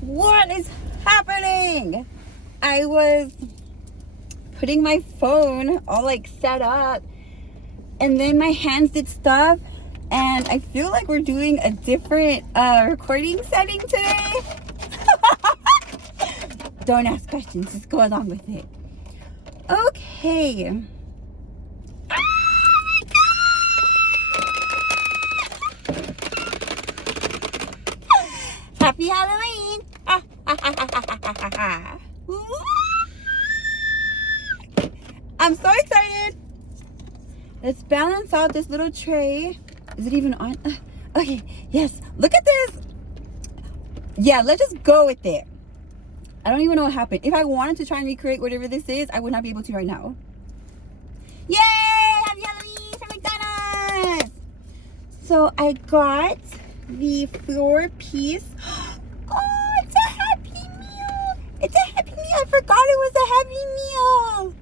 What is happening? I was putting my phone all like set up, and then my hands did stuff, and I feel like we're doing a different recording setting today. Don't ask questions, just go along with it. Okay. Happy Halloween! I'm so excited. Let's balance out this little tray. Is it even on? Okay, yes. Look at this. Yeah, let's just go with it. I don't even know what happened. If I wanted to try and recreate whatever this is, I would not be able to right now. Yay! Happy Halloween from McDonald's! So I got the 4-piece. Oh, it's a Happy Meal. It's a Happy Meal. I forgot it was a Happy Meal.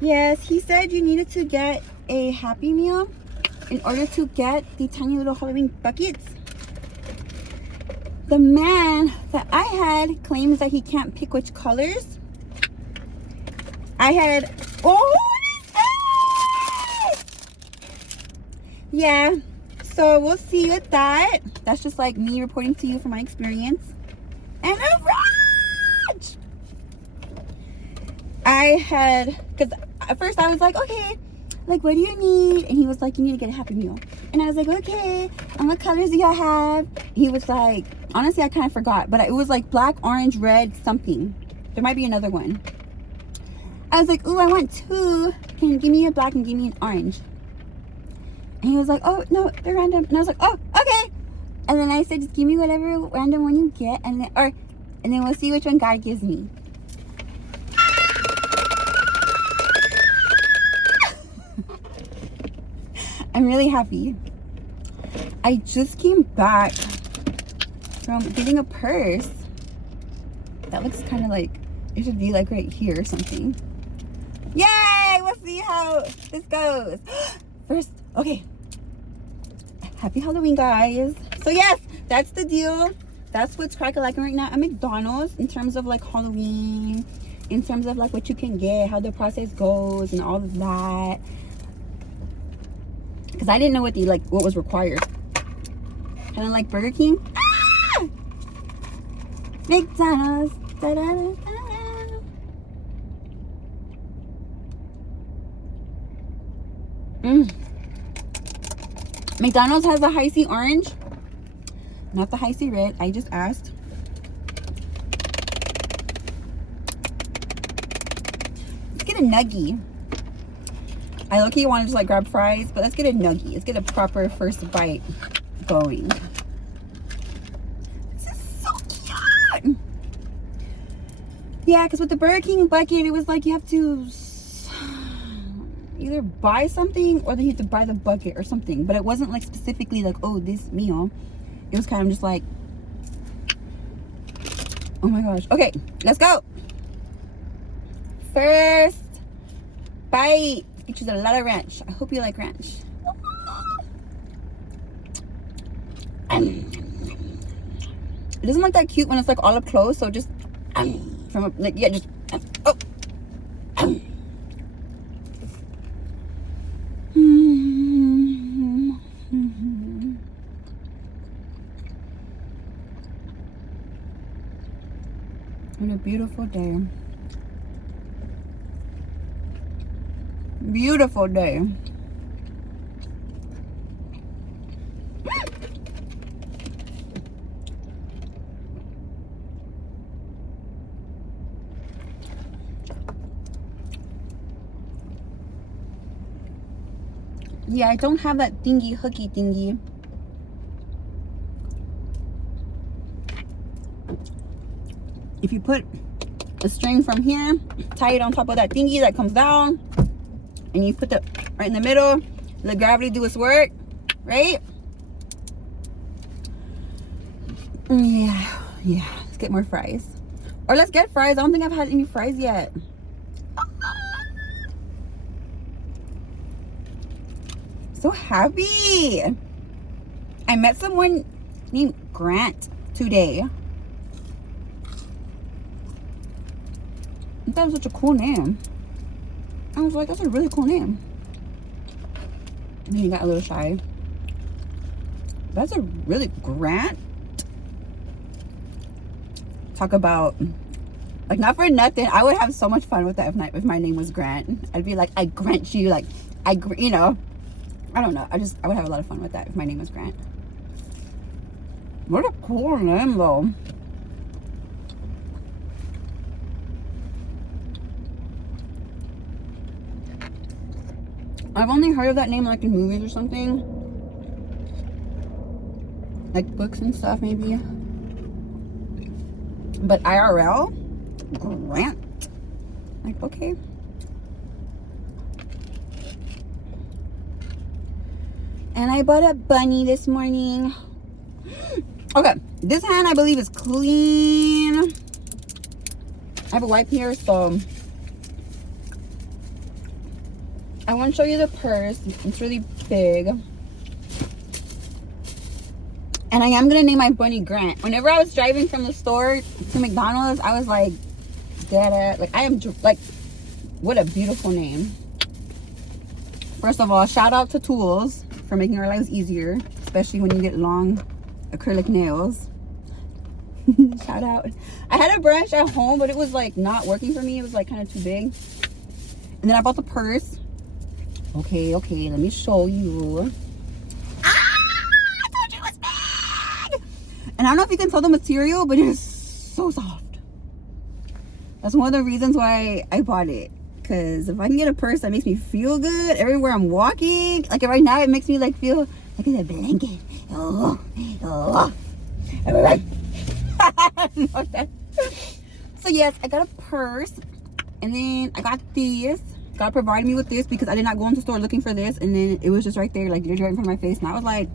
Yes, he said you needed to get a Happy Meal in order to get the tiny little Halloween buckets. The man that I had claims that he can't pick which colors. I had, oh, what is this? Yeah, so we'll see with that. That's just like me reporting to you from my experience. And a ranch! I had, because at first I was like, okay, like, what do you need? And he was like, you need to get a Happy Meal. And I was like, okay, and what colors do y'all have? He was like, honestly, I kind of forgot, but it was like black, orange, red, something. There might be another one. I was like, ooh, I want 2. Can you give me a black and give me an orange? And he was like, oh, no, they're random. And I was like, oh, okay. And then I said, just give me whatever random one you get, and then we'll see which one God gives me. I'm really happy. I just came back from getting a purse. That looks kind of like, it should be like right here or something. Yay! We'll see how this goes. First, okay. Happy Halloween, guys. So yes, that's the deal. That's what's crack-a-lackin' right now at McDonald's in terms of like Halloween, in terms of like what you can get, how the process goes, and all of that. Because I didn't know what what was required. Kind of like Burger King. Ah! McDonald's. Da, da, da, da. McDonald's has the High C orange, not the High C red. I just asked. Let's get a nuggie. I low-key want to just like grab fries, but let's get a nuggie. Let's get a proper first bite going. This is so cute. Yeah, because with the Burger King bucket, it was like you have to either buy something or then you have to buy the bucket or something. But it wasn't like specifically like, oh, this meal. It was kind of just like, oh my gosh. Okay, let's go. First bite. Features a lot of ranch. I hope you like ranch. It doesn't look that cute when it's like all up close, so just from like, yeah, just oh. What a beautiful day. Beautiful day. Yeah, I don't have that thingy, hooky thingy. If you put a string from here, tie it on top of that thingy that comes down, and you put it right in the middle, let gravity do its work, right? Yeah. Let's get more fries. Or let's get fries. I don't think I've had any fries yet. So happy. I met someone named Grant today. I thought it was such a cool name. I was like, that's a really cool name. And he got a little shy. That's a really Grant. Talk about, like, not for nothing, I would have so much fun with that if my name was Grant. I'd be like, I grant you, like, you know, I don't know. I would have a lot of fun with that if my name was Grant. What a cool name, though. I've only heard of that name, like, in movies or something. Like, books and stuff, maybe. But IRL? Grant? Like, okay. And I bought a bunny this morning. Okay, this hand I believe is clean. I have a wipe here, so I want to show you the purse. It's really big. And I am going to name my bunny Grant. Whenever I was driving from the store to McDonald's, I was like, Dada, like, I am, like, what a beautiful name. First of all, shout out to Tools for making our lives easier, especially when you get long acrylic nails. Shout out. I had a brush at home, but it was, like, not working for me. It was, like, kind of too big. And then I bought the purse. Okay, let me show you. And I don't know if you can tell the material, but it is so soft. That's one of the reasons why I bought it. Because if I can get a purse that makes me feel good everywhere I'm walking, like right now it makes me like feel like it's a blanket. Oh. So yes, I got a purse. And then I got this. God provided me with this because I did not go into the store looking for this. And then it was just right there, like right in front of my face. And I was like,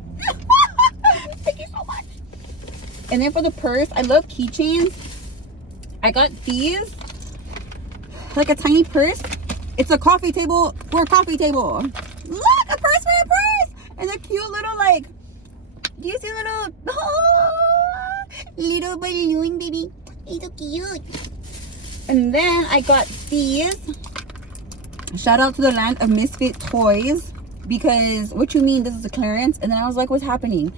thank you so much. And then for the purse, I love keychains. I got these, like a tiny purse. It's a coffee table for a coffee table. Look, a purse for a purse. And a cute little, like, do you see little, little balloon, baby? It's so cute. And then I got these. Shout out to the land of misfit toys, because what you mean, this is a clearance? And then I was like, what's happening?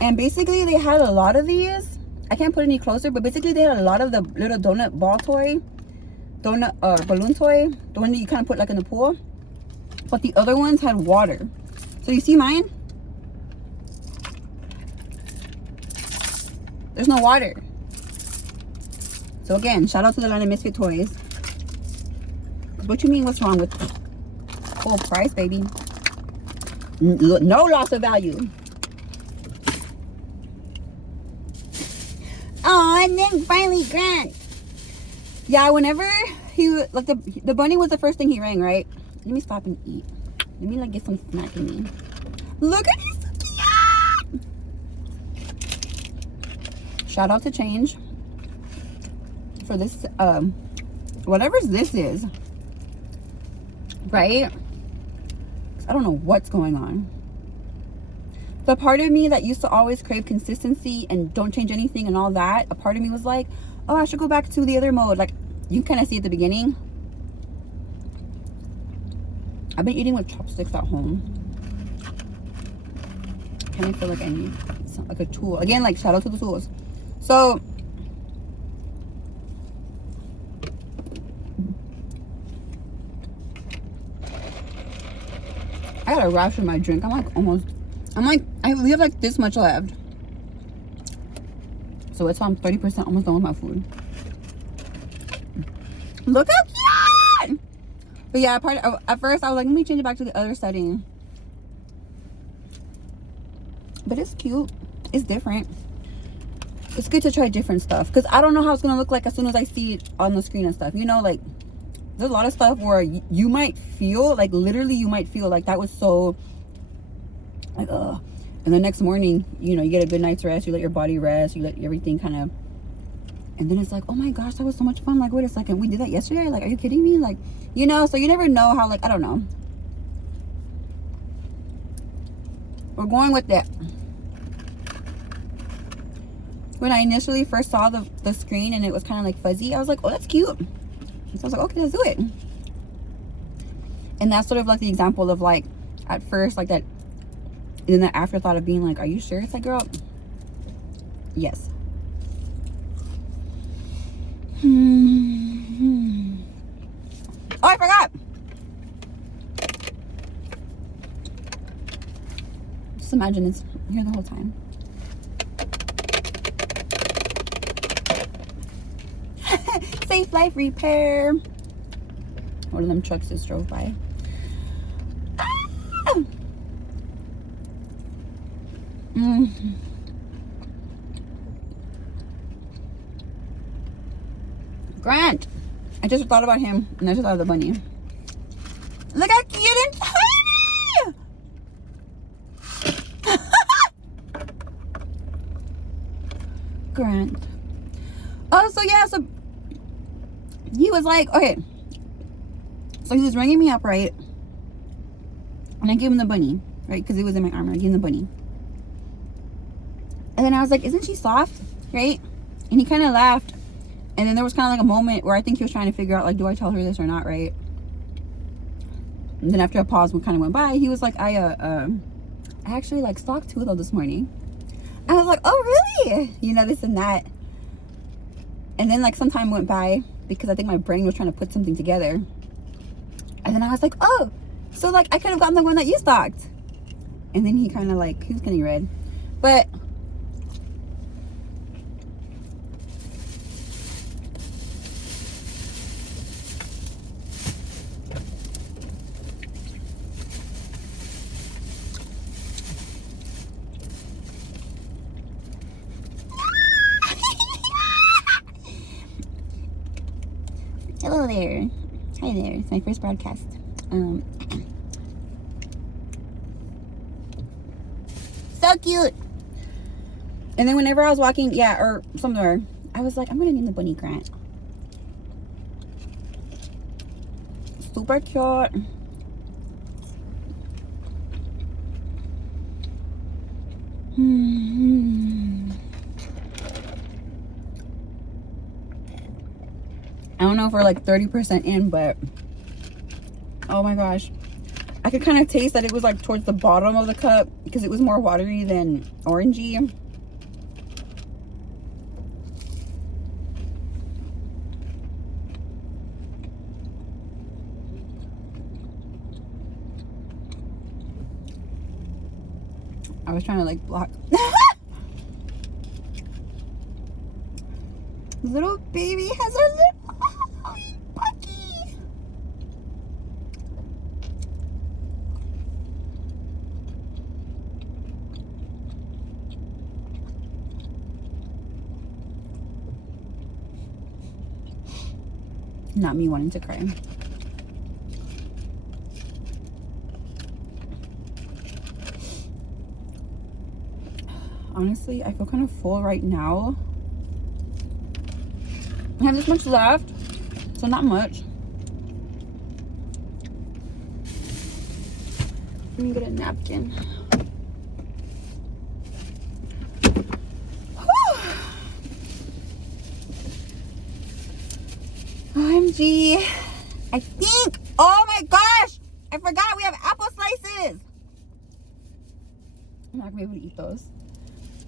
And basically they had a lot of these. I can't put any closer, but basically they had a lot of the little donut ball toy, balloon toy, the one that you kind of put like in the pool. But the other ones had water. So you see mine? There's no water. So again, shout out to the land of misfit toys. What you mean, what's wrong with full price, baby? No loss of value. Oh, and then finally Grant. Yeah, whenever he, like, the bunny was the first thing he rang, right? Let me stop and eat. Let me, like, get some snack in me. Look at these. Shout out to Change for this, whatever this is. Right? I don't know what's going on. The part of me that used to always crave consistency and don't change anything and all that, a part of me was like, oh, I should go back to the other mode. Like, you can kind of see at the beginning. I've been eating with chopsticks at home. I kind of feel like I need some, like a tool. Again, like, shout out to the tools. So, I gotta ration my drink. I have like this much left. So it's on 30%, almost done with my food. Look how cute! But yeah, at first I was like, let me change it back to the other setting. But it's cute. It's different. It's good to try different stuff. Because I don't know how it's going to look like as soon as I see it on the screen and stuff. You know, like, there's a lot of stuff where you might feel, like, literally you might feel like that was so, like, ugh. And the next morning, you know, you get a good night's rest. You let your body rest. You let everything kind of, and then it's like, oh my gosh, that was so much fun. Like, wait a second, we did that yesterday? Like, are you kidding me? Like, you know, so you never know how, like, I don't know. We're going with that. When I initially first saw the screen and it was kind of like fuzzy, I was like, oh, that's cute. So I was like, okay, let's do it. And that's sort of like the example of like, at first, like that, and then the afterthought of being like, are you sure? It's like, girl, yes. Oh, I forgot. Just imagine it's here the whole time. Safe Life Repair. One of them trucks just drove by. Ah! Grant. I just thought about him and I just thought of the bunny. Look how cute and tiny! Grant. Oh, so yeah, so he was like, okay. So he was ringing me up, right? And I gave him the bunny, right? Because it was in my arm. I gave him the bunny. And then I was like, isn't she soft? Right? And he kind of laughed. And then there was kind of like a moment where I think he was trying to figure out, like, do I tell her this or not, right? And then after a pause, we kind of went by. He was like, I actually, like, stalked two of them this morning. I was like, oh, really? You know, this and that. And then, like, some time went by because I think my brain was trying to put something together. And then I was like, oh, so, like, I could have gotten the one that you stalked. And then he kind of, like, he was getting red. But hello there. Hi there. It's my first broadcast. So cute. And then whenever I was walking, yeah, or somewhere, I was like, I'm gonna name the bunny Grant. Super cute. I don't know if we're like 30% in, but oh my gosh. I could kind of taste that it was like towards the bottom of the cup because it was more watery than orangey. I was trying to like block. Little baby has her little puppy. Not me wanting to cry. Honestly, I feel kind of full right now. I have this much left, so not much. Let me get a napkin. OMG. I think, oh my gosh, I forgot we have apple slices. I'm not gonna be able to eat those.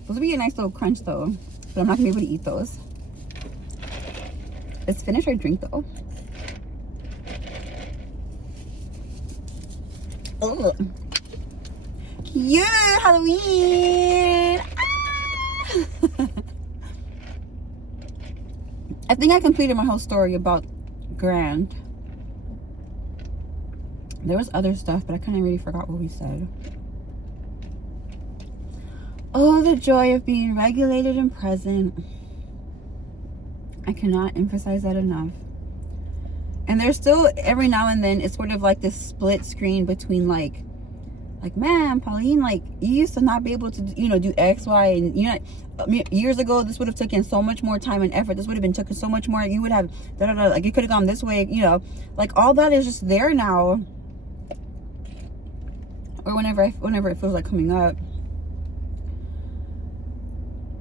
Those would be a nice little crunch though, but I'm not gonna be able to eat those. Let's finish our drink though. Oh, cute Halloween. Ah! I think I completed my whole story about Grant. There was other stuff, but I kind of really forgot what we said. Oh, the joy of being regulated and present. I cannot emphasize that enough. And there's still, every now and then, it's sort of like this split screen between like, man, Pauline, like, you used to not be able to, you know, do X, Y, and, you know, years ago, this would have taken so much more time and effort. This would have been taken so much more. You would have, like, it could have gone this way, you know. Like, all that is just there now. Or whenever it feels like coming up.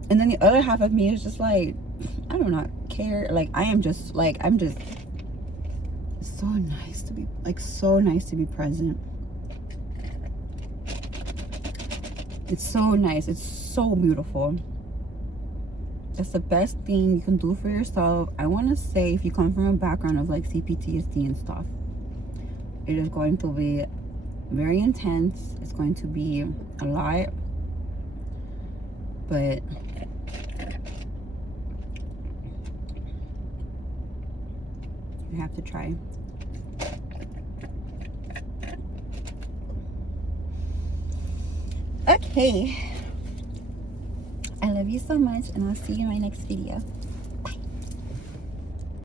And then the other half of me is just like, I do not care. Like, I'm just so nice to be, like, so nice to be present. It's so nice. It's so beautiful. That's the best thing you can do for yourself. I want to say, if you come from a background of like CPTSD and stuff, it is going to be very intense. It's going to be a lot, but you have to try. Okay, I love you so much, and I'll see you in my next video.